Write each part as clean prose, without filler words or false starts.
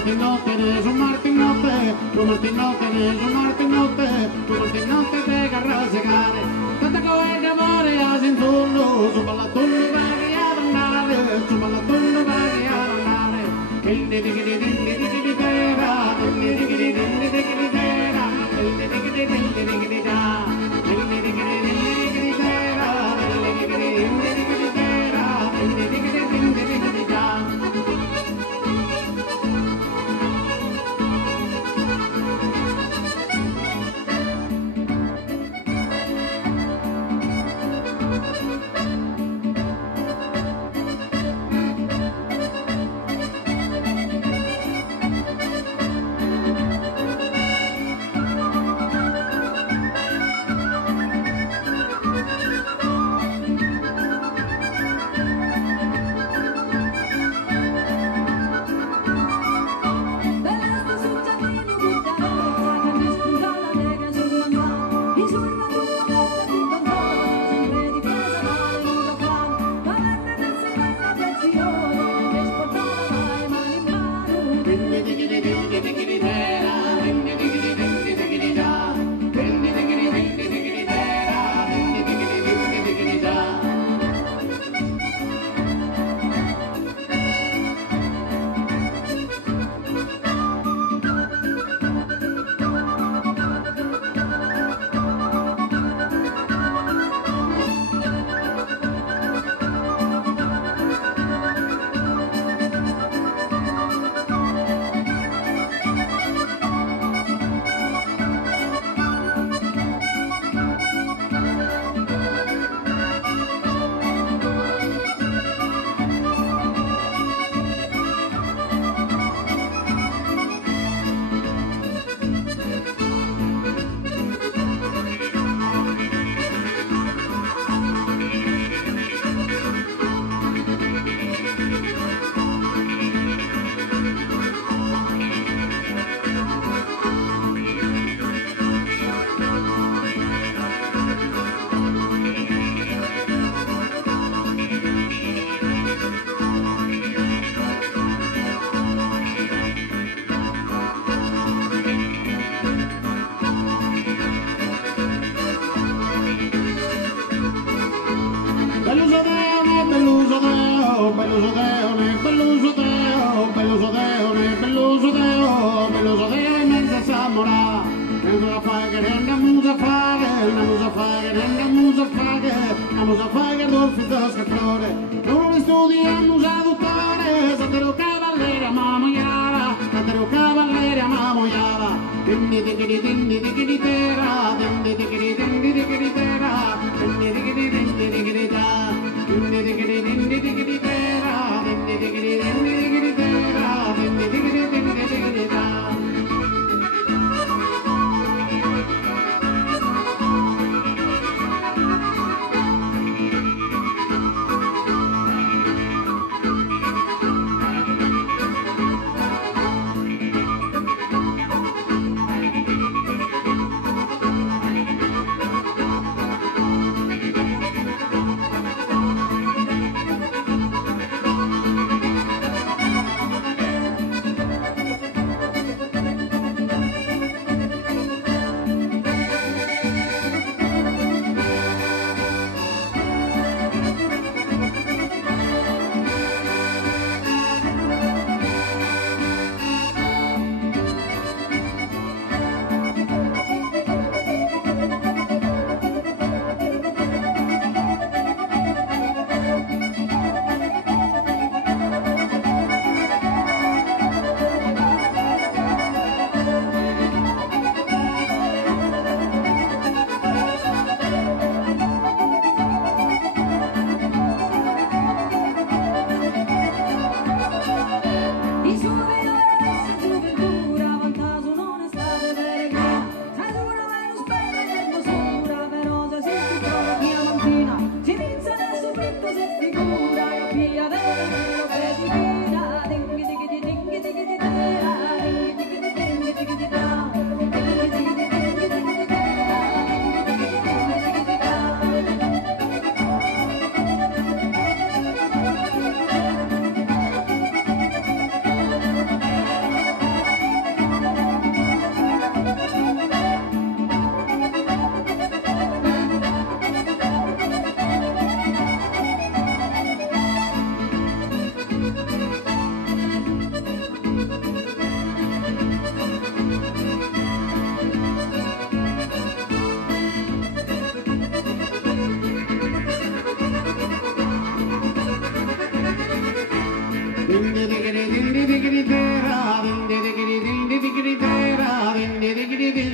Martinotte, su Martinotte, su Martinotte, su Martinotte, su Martinotte te garra segare. Tanta coe d'amore a senturno, su ballatunno vai a andare, su ballatunno vai a andare. Il di di di di di di di tera, il di di di di di di tera, il di di di di di di da, il di di di di di tera, il di di di di tera, il di di di di da.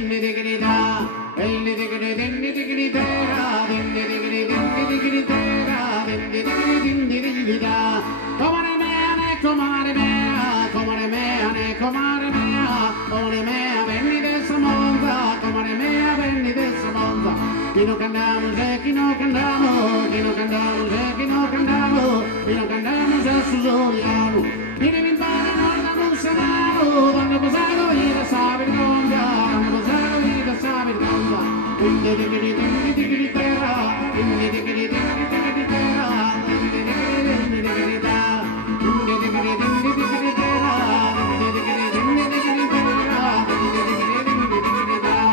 dinni digri da, dinni digri dinni digri tera, dinni digri dinni digri tera, dinni digri dinni digri da. Comare mea ne comare mea, comare mea ne comare mea, comare mea venni de Samonza, comare mea venni de Samonza. Chi non candiamo se chi non candiamo, chi non candiamo se chi non candiamo, chi non candiamo se susoliamo. Vieni mi imparano da Mussamano, quando posato io sa vergogna, quando posato io sa vergogna. Dinni digri dinni digri tera, dinni digri dinni digri tera, dinni digri dinni digri da, dinni digri dinni digri tera, dinni digri dinni digri tera, dinni digri dinni digri da.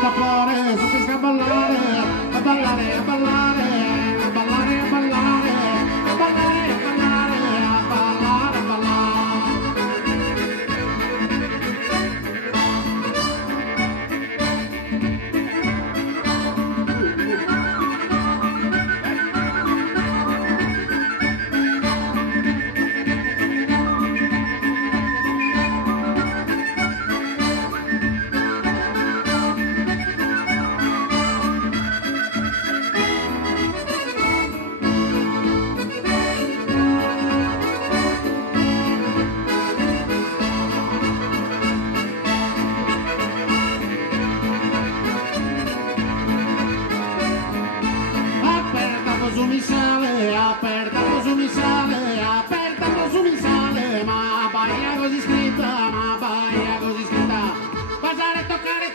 tapore, su pesca a ballare, a ballare, a ballare, a ballare, a ballare, a ballare, a ballare, a ballare, a ballare. Aperta su mi sale, ma Bahia così scritta, basare e toccare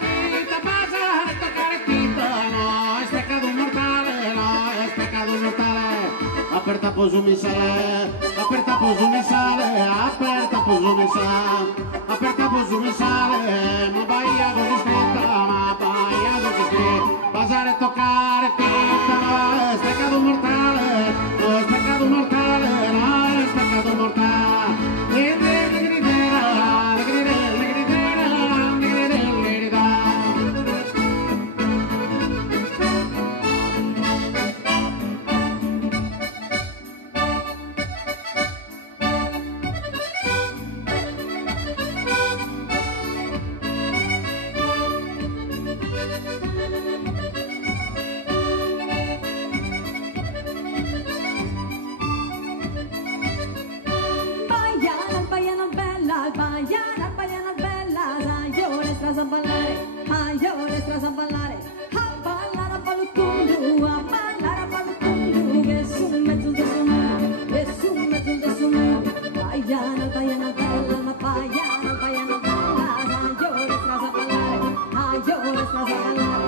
tinta, no, è peccato mortale, no, è peccato mortale. Aperta su mi sale, aperta su mi sale, aperta su mi sale, aperta su mi sale, ma Bahia così scritta, basare e toccare tinta, no, è peccato mortale, no, è peccato mortale, no, è peccato mortale. A ballare, a ballucundu, che su mezzo de su mondo, che su mezzo de su mondo. Baiana bella, ma baiana bella, io stras a ballare, io stras a ballare, a ballucundu, che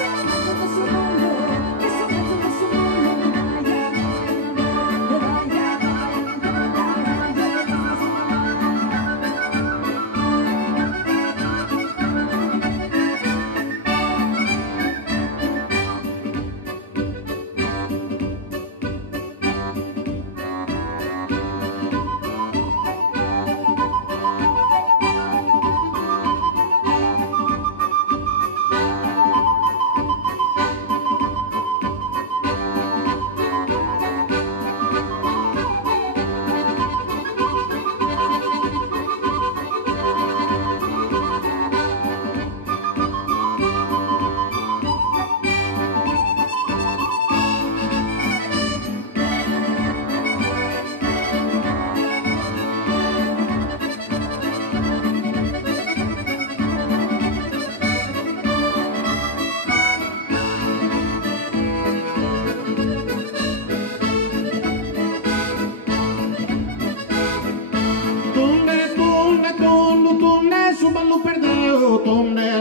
su mezzo de su mondo, che su mezzo de su mondo.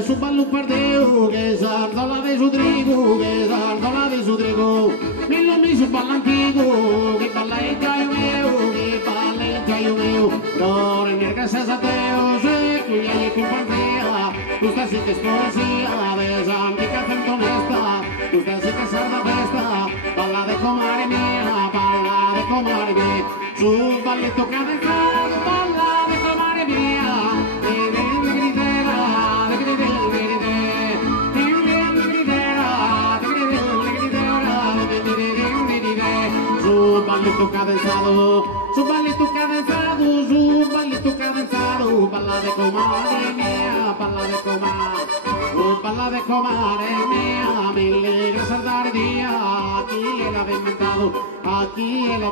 Su ballo perdeu, che sardola de su trigo, che sardola de su trigo. Millo mi su ballo antico, che balla il gaio meu, che balla il gaio meu. D'ora in erga se sateo, se qui hai compartia, questa sì che è poesia, desantica cantonesta, questa sì che sarda festa, balla de comare mia, balla de comare mia. Su balletto cadenzato, balla de comare mia, su ballito cadenzado, su ballito cadenzado, su ballito cadenzado, balla de comare mia, balla de comare, balla de comare mia, mille gracias dar día, aquí él ha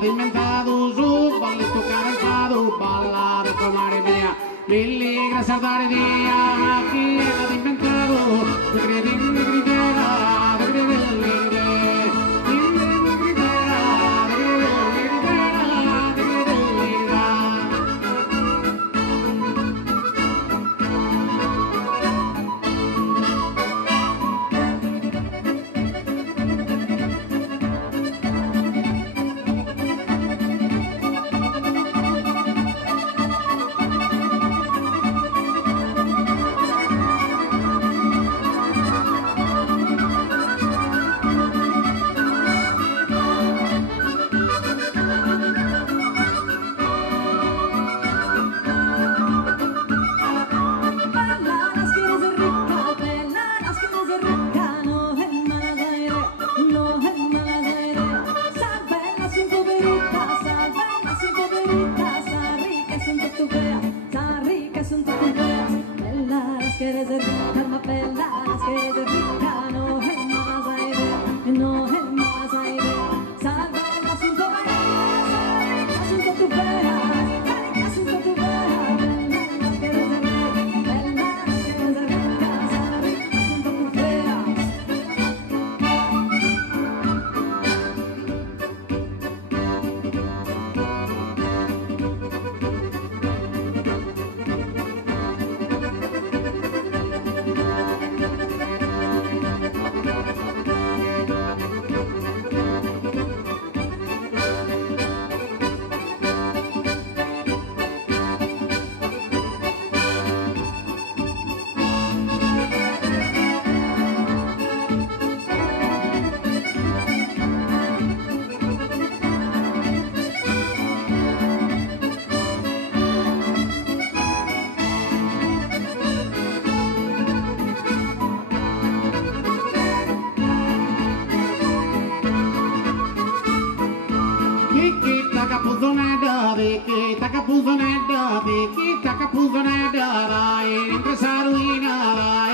inventado, su ballito cadenzado, balla de comare mia, mille gracias dar día, aquí él ha inventado, calma bella, che te fica, no è mala saide, no è mala saide. Salva el asunto bella, asunto tu bella, asunto tu bella, bella que desde bella que desde bella, asunto tu bella.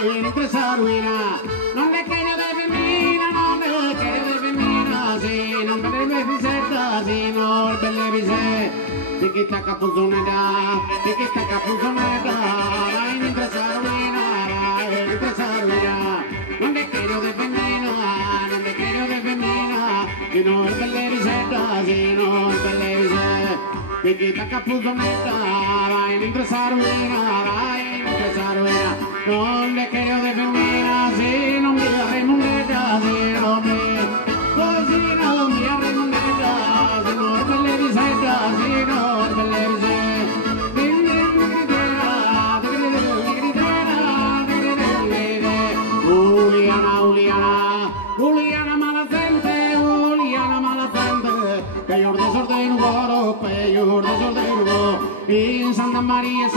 Entre esa ruina, non le quiero de femina, non le quiero de femina, si non me le visita, si non me le visita, tiki taka puzonera, entre esa ruina, non le quiero de femina, si non me le visita, si non me le visita, tiki taka puzonera, entre esa ruina, non le quiero de femina, si non mi arremuneta, si non mi arremuneta, si non me le visita, si non me le visita. Juliana mala gente, peor desorden goro, in Santa Maria